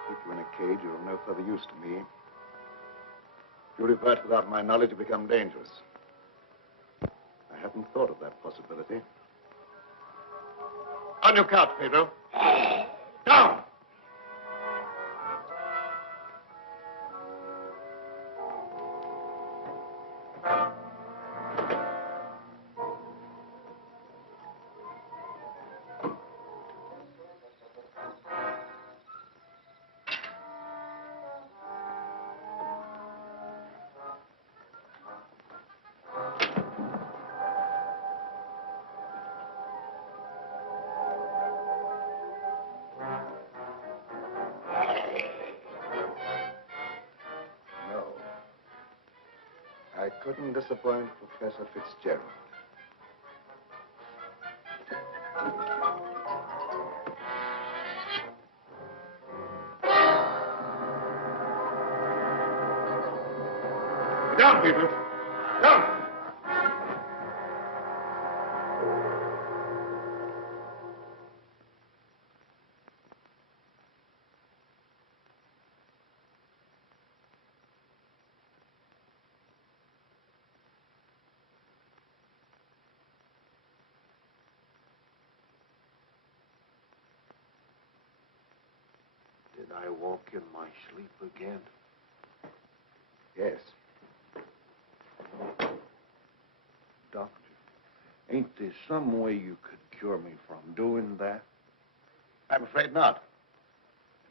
Keep you in a cage, you're of no further use to me. If you revert without my knowledge, you become dangerous. I hadn't thought of that possibility. On your couch, Pedro. Down! I couldn't disappoint Professor Fitzgerald. Down, people! Down! Did I walk in my sleep again? Yes. Doctor, ain't there some way you could cure me from doing that? I'm afraid not.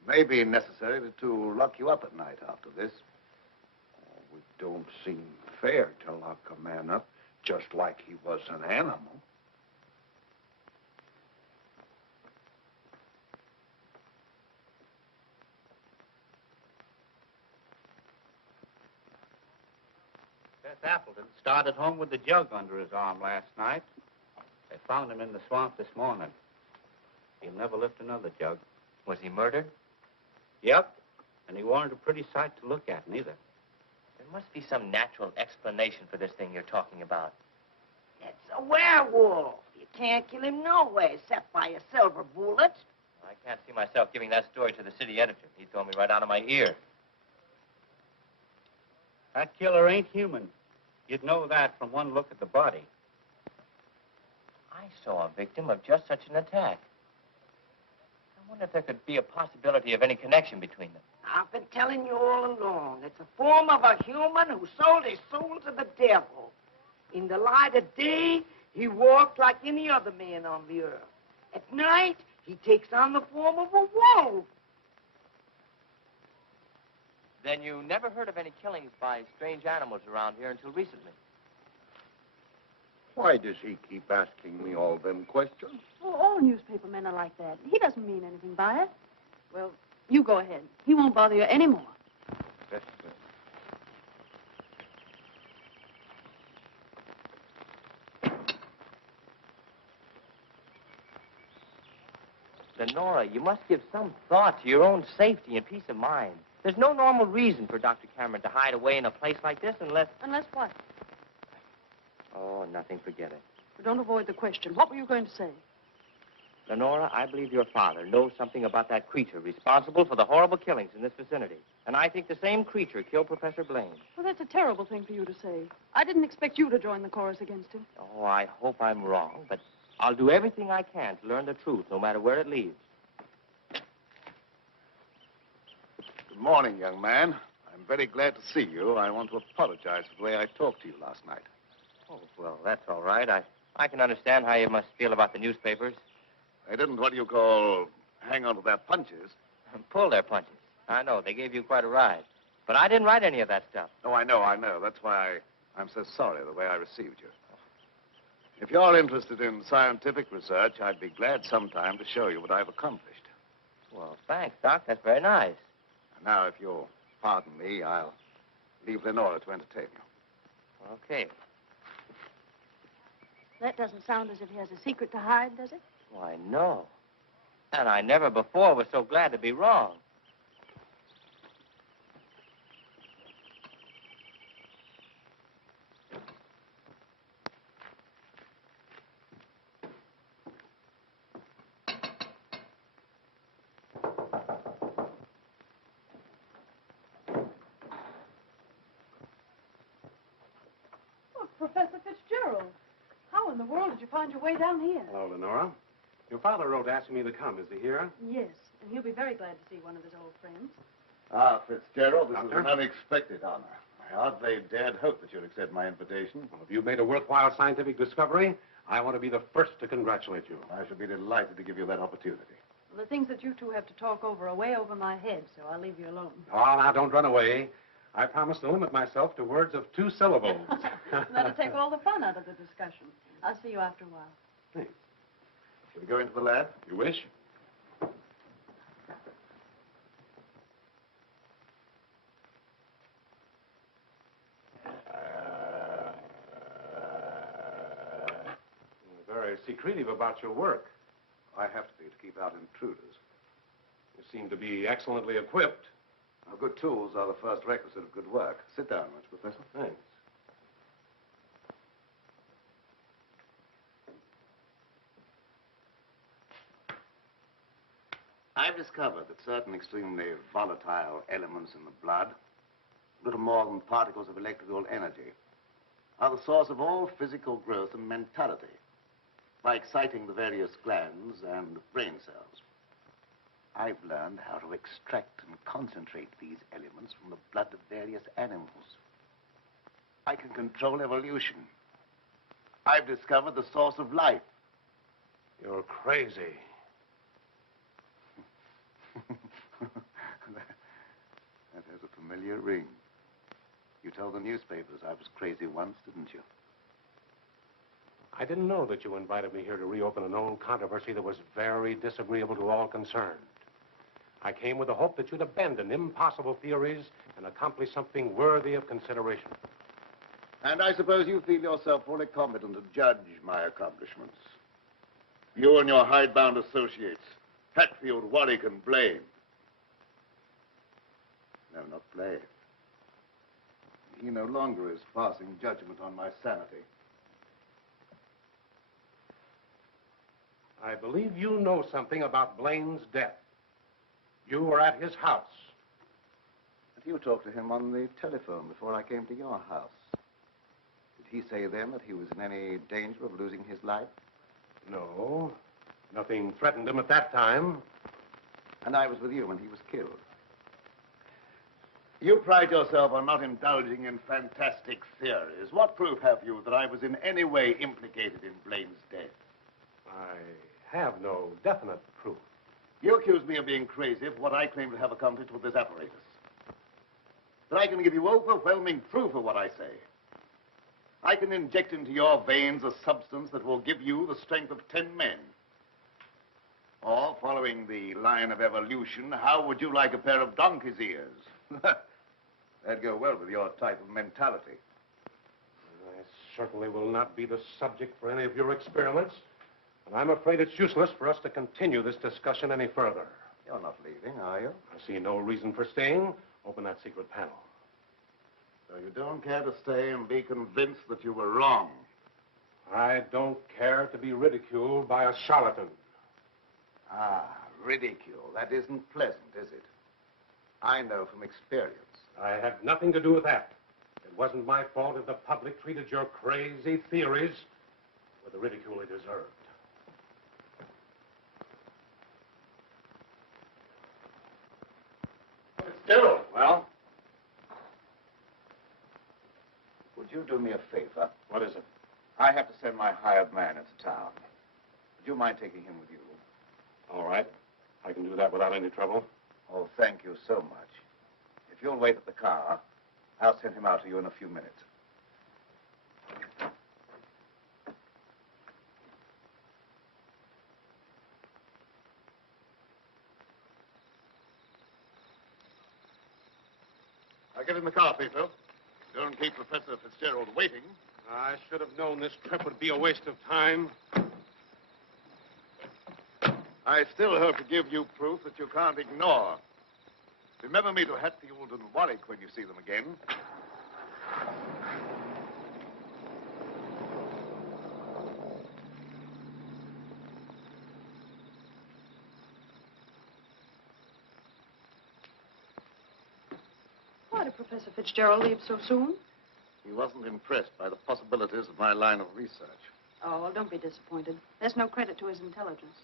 It may be necessary to lock you up at night after this. Oh, it don't seem fair to lock a man up just like he was an animal. Seth Appleton started home with the jug under his arm last night. They found him in the swamp this morning. He'll never lift another jug. Was he murdered? Yep. And he weren't a pretty sight to look at, neither. There must be some natural explanation for this thing you're talking about. It's a werewolf. You can't kill him no way except by a silver bullet. I can't see myself giving that story to the city editor. He'd throw me right out of my ear. That killer ain't human. You'd know that from one look at the body. I saw a victim of just such an attack. I wonder if there could be a possibility of any connection between them. I've been telling you all along. It's a form of a human who sold his soul to the devil. In the light of day, he walked like any other man on the earth. At night, he takes on the form of a wolf. Then you never heard of any killings by strange animals around here until recently? Why does he keep asking me all them questions? Well, all newspaper men are like that. He doesn't mean anything by it. Well, you go ahead. He won't bother you anymore. Lenora, you must give some thought to your own safety and peace of mind. There's no normal reason for Dr. Cameron to hide away in a place like this unless... Unless what? Oh, nothing. Forget it. Don't avoid the question. What were you going to say? Lenora, I believe your father knows something about that creature responsible for the horrible killings in this vicinity. And I think the same creature killed Professor Blaine. Well, that's a terrible thing for you to say. I didn't expect you to join the chorus against him. Oh, I hope I'm wrong, but I'll do everything I can to learn the truth, no matter where it leads. Good morning, young man. I'm very glad to see you. I want to apologize for the way I talked to you last night. Oh, well, that's all right. I can understand how you must feel about the newspapers. They didn't, what do you call, hang on to their punches. Pull their punches. I know. They gave you quite a ride. But I didn't write any of that stuff. Oh, I know. That's why I'm so sorry the way I received you. If you're interested in scientific research, I'd be glad sometime to show you what I've accomplished. Well, thanks, Doc. That's very nice. Now, if you'll pardon me, I'll leave Lenora to entertain you. Okay. That doesn't sound as if he has a secret to hide, does it? Why, no. And I never before was so glad to be wrong. Oh, Professor Fitzgerald. How in the world did you find your way down here? Hello, Lenora. Your father wrote asking me to come. Is he here? Yes, and he'll be very glad to see one of his old friends. Ah, Fitzgerald, this Doctor? is an unexpected honor. I hardly dared hope that you'd accept my invitation. Well, if you've made a worthwhile scientific discovery, I want to be the first to congratulate you. I shall be delighted to give you that opportunity. Well, the things that you two have to talk over are way over my head, so I'll leave you alone. Oh, now, don't run away. I promise to limit myself to words of 2 syllables. That'll take all the fun out of the discussion. I'll see you after a while. Thanks. Shall we go into the lab? You wish? You're very secretive about your work. I have to be to keep out intruders. You seem to be excellently equipped. Now, good tools are the first requisite of good work. Sit down, won't you, Professor? Thanks. I've discovered that certain extremely volatile elements in the blood, little more than particles of electrical energy, are the source of all physical growth and mentality by exciting the various glands and brain cells. I've learned how to extract and concentrate these elements from the blood of various animals. I can control evolution. I've discovered the source of life. You're crazy. That has a familiar ring. You told the newspapers I was crazy once, didn't you? I didn't know that you invited me here to reopen an old controversy that was very disagreeable to all concerned. I came with the hope that you'd abandon impossible theories and accomplish something worthy of consideration. And I suppose you feel yourself fully competent to judge my accomplishments. You and your hidebound associates, Hatfield, Warwick, and Blaine. No, not Blaine. He no longer is passing judgment on my sanity. I believe you know something about Blaine's death. You were at his house. And you talked to him on the telephone before I came to your house. Did he say then that he was in any danger of losing his life? No. Nothing threatened him at that time. And I was with you when he was killed. You pride yourself on not indulging in fantastic theories. What proof have you that I was in any way implicated in Blaine's death? I have no definite proof. You accuse me of being crazy for what I claim to have accomplished with this apparatus. that I can give you overwhelming proof of what I say. I can inject into your veins a substance that will give you the strength of 10 men. Or, following the line of evolution, how would you like a pair of donkey's ears? That'd go well with your type of mentality. I certainly will not be the subject for any of your experiments. And I'm afraid it's useless for us to continue this discussion any further. You're not leaving, are you? I see no reason for staying. Open that secret panel. So you don't care to stay and be convinced that you were wrong? I don't care to be ridiculed by a charlatan. Ah, ridicule. That isn't pleasant, is it? I know from experience. I had nothing to do with that. It wasn't my fault if the public treated your crazy theories with the ridicule they deserved. Fitzgerald. Well? Would you do me a favor? What is it? I have to send my hired man into town. Would you mind taking him with you? All right. I can do that without any trouble. Oh, thank you so much. If you'll wait at the car, I'll send him out to you in a few minutes. I'll get in the car, Peter. Don't keep Professor Fitzgerald waiting. I should have known this trip would be a waste of time. I still hope to give you proof that you can't ignore. Remember me to Hatfield and Warwick when you see them again. Why did Professor Fitzgerald leave so soon? He wasn't impressed by the possibilities of my line of research. Oh, well, don't be disappointed. There's no credit to his intelligence.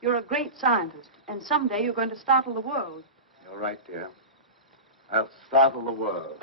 You're a great scientist, and someday you're going to startle the world. You're right, dear. I'll startle the world.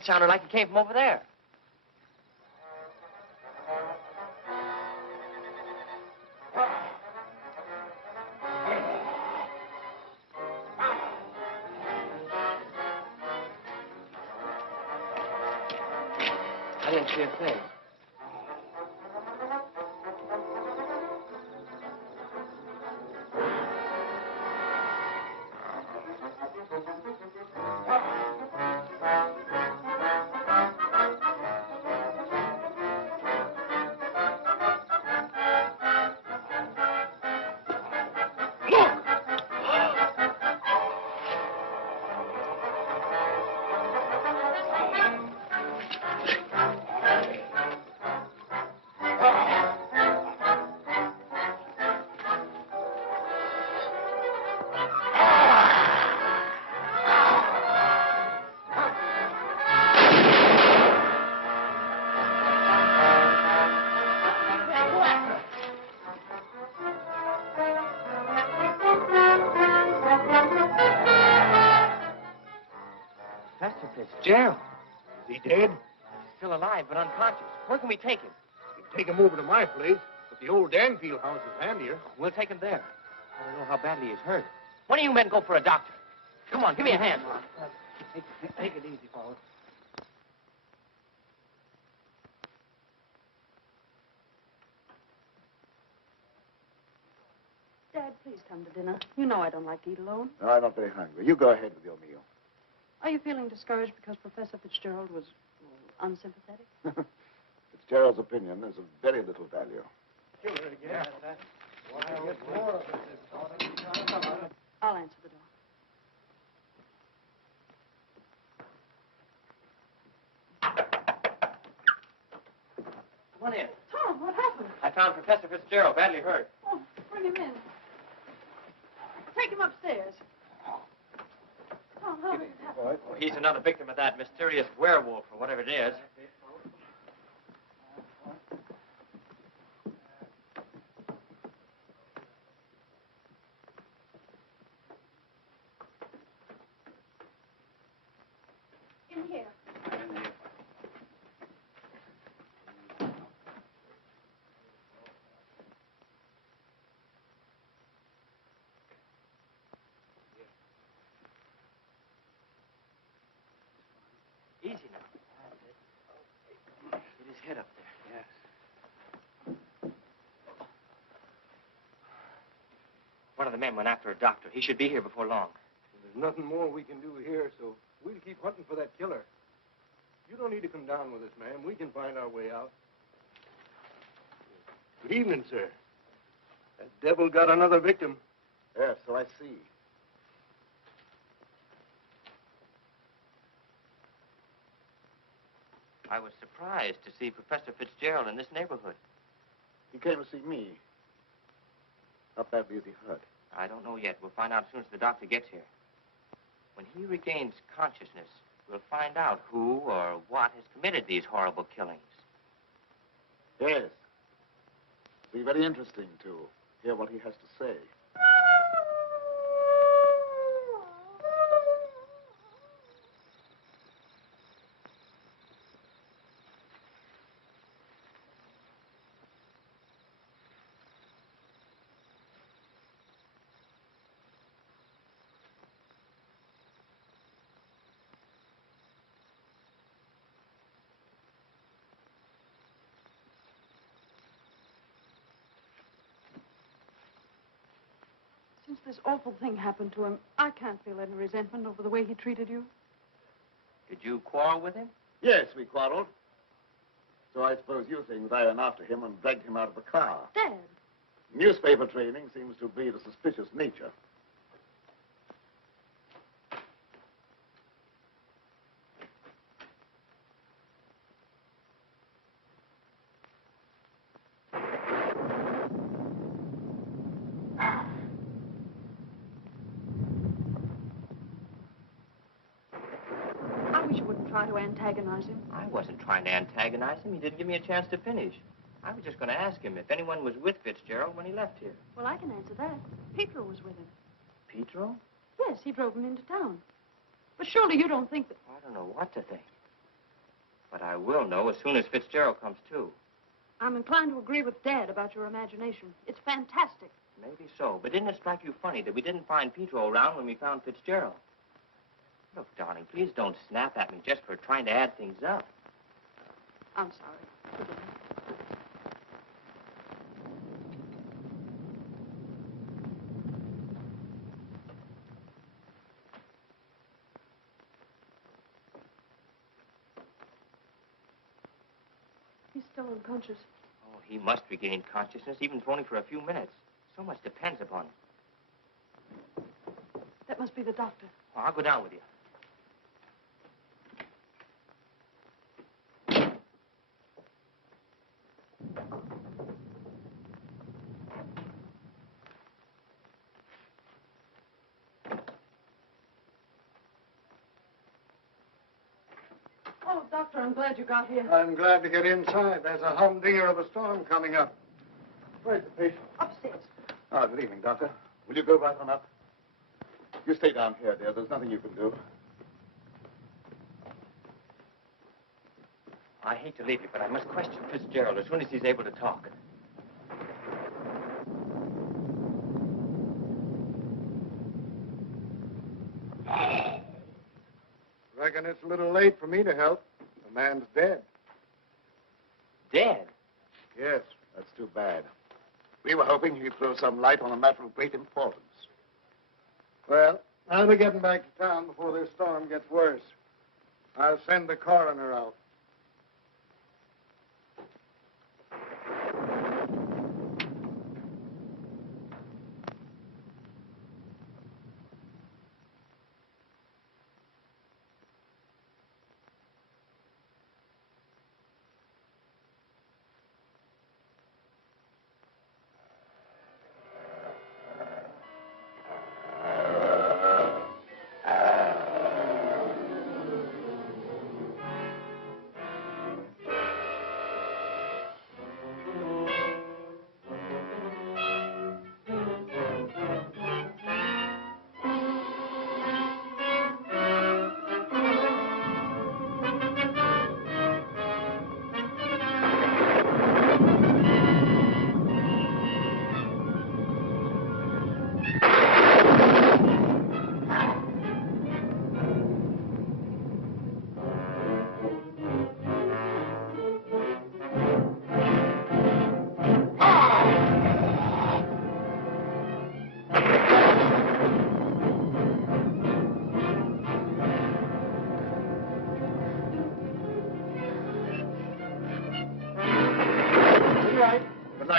That sounded like it came from over there. I didn't see a thing. Fitzgerald. Is he dead? Still alive, but unconscious. Where can we take him? You can take him over to my place, but the old Danfield house is handier. We'll take him there. I don't know how badly he's hurt. One of you men go for a doctor. Come on, give me a hand. Take it easy, fellas. Dad, please come to dinner. You know I don't like to eat alone. No, I'm not very hungry. You go ahead with your meal. Are you feeling discouraged because Professor Fitzgerald was unsympathetic? Fitzgerald's opinion is of very little value. Yeah. I'll answer the door. Come on in. Tom, what happened? I found Professor Fitzgerald badly hurt. Oh, bring him in. Take him upstairs. Tom, how did it happen? Oh, he's another victim of that mysterious werewolf, or whatever it is. In here. Easy now. Get his head up there. Yes. One of the men went after a doctor. He should be here before long. There's nothing more we can do here, so we'll keep hunting for that killer. You don't need to come down with us, ma'am. We can find our way out. Good evening, sir. That devil got another victim. Yes, so I see. I was surprised to see Professor Fitzgerald in this neighborhood. He came to see me. How badly is he hurt? I don't know yet. We'll find out as soon as the doctor gets here. When he regains consciousness, we'll find out who or what has committed these horrible killings. Yes. It'll be very interesting to hear what he has to say. Since this awful thing happened to him, I can't feel any resentment over the way he treated you. Did you quarrel with him? Yes, we quarreled. So I suppose you think that I went after him and dragged him out of the car. Dad. Newspaper training seems to breed a suspicious nature. I wish you wouldn't try to antagonize him. I wasn't trying to antagonize him. He didn't give me a chance to finish. I was just going to ask him if anyone was with Fitzgerald when he left here. Well, I can answer that. Petro was with him. Petro? Yes, he drove him into town. But surely you don't think that... I don't know what to think. But I will know as soon as Fitzgerald comes to. I'm inclined to agree with Dad about your imagination. It's fantastic. Maybe so. But didn't it strike you funny that we didn't find Petro around when we found Fitzgerald? Look, darling, please don't snap at me just for trying to add things up. I'm sorry. Forgive me. He's still unconscious. Oh, he must regain consciousness, even if only for a few minutes. So much depends upon it. That must be the doctor. Oh, I'll go down with you. Oh, Doctor, I'm glad you got here. I'm glad to get inside. There's a humdinger of a storm coming up. Where's the patient? Upstairs. Ah, good evening, Doctor. Will you go right on up? You stay down here, dear. There's nothing you can do. I hate to leave you, but I must question Fitzgerald as soon as he's able to talk. Reckon it's a little late for me to help. The man's dead. Dead? Yes, that's too bad. We were hoping he'd throw some light on a matter of great importance. Well, I'll be getting back to town before this storm gets worse. I'll send the coroner out.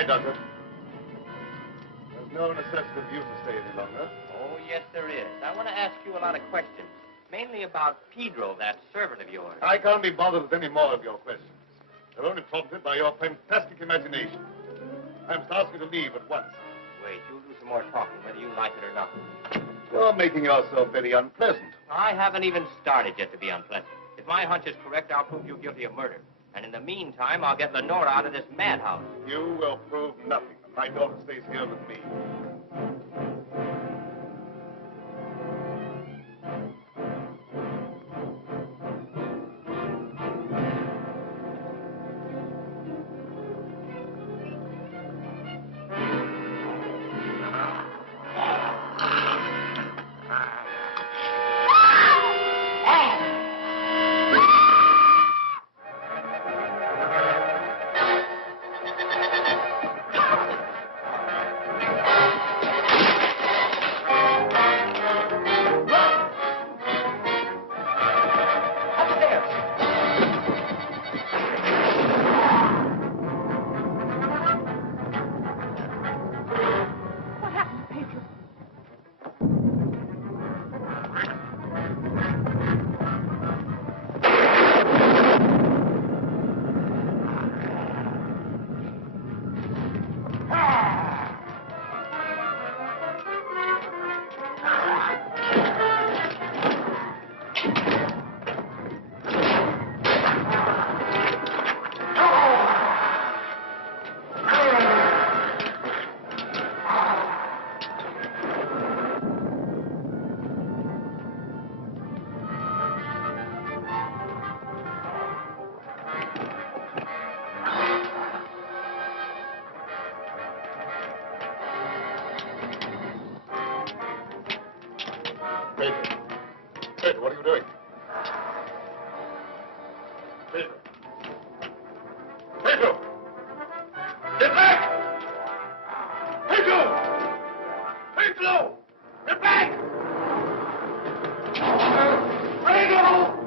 Doctor. There's no necessity for you to stay any longer. Oh, yes, there is. I want to ask you a lot of questions, mainly about Pedro, that servant of yours. I can't be bothered with any more of your questions. They're only prompted by your fantastic imagination. I must ask you to leave at once. Wait, you'll do some more talking, whether you like it or not. You're making yourself very unpleasant. I haven't even started yet to be unpleasant. If my hunch is correct, I'll prove you guilty of murder. And in the meantime, I'll get Lenora out of this madhouse. You will prove nothing. My daughter stays here with me. Pedro, what are you doing? Pedro! Pedro! Get back! Pedro! Pedro! Get back! Pedro!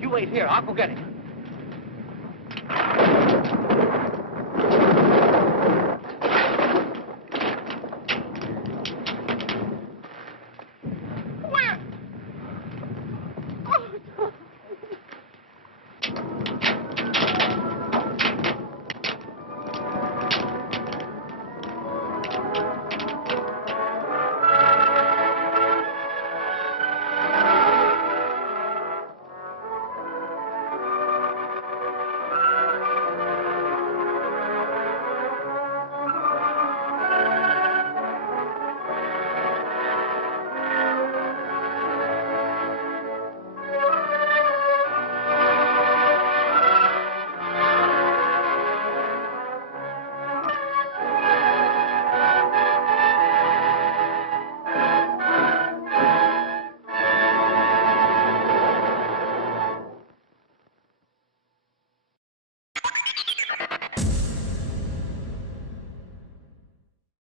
You wait here. I'll go get him.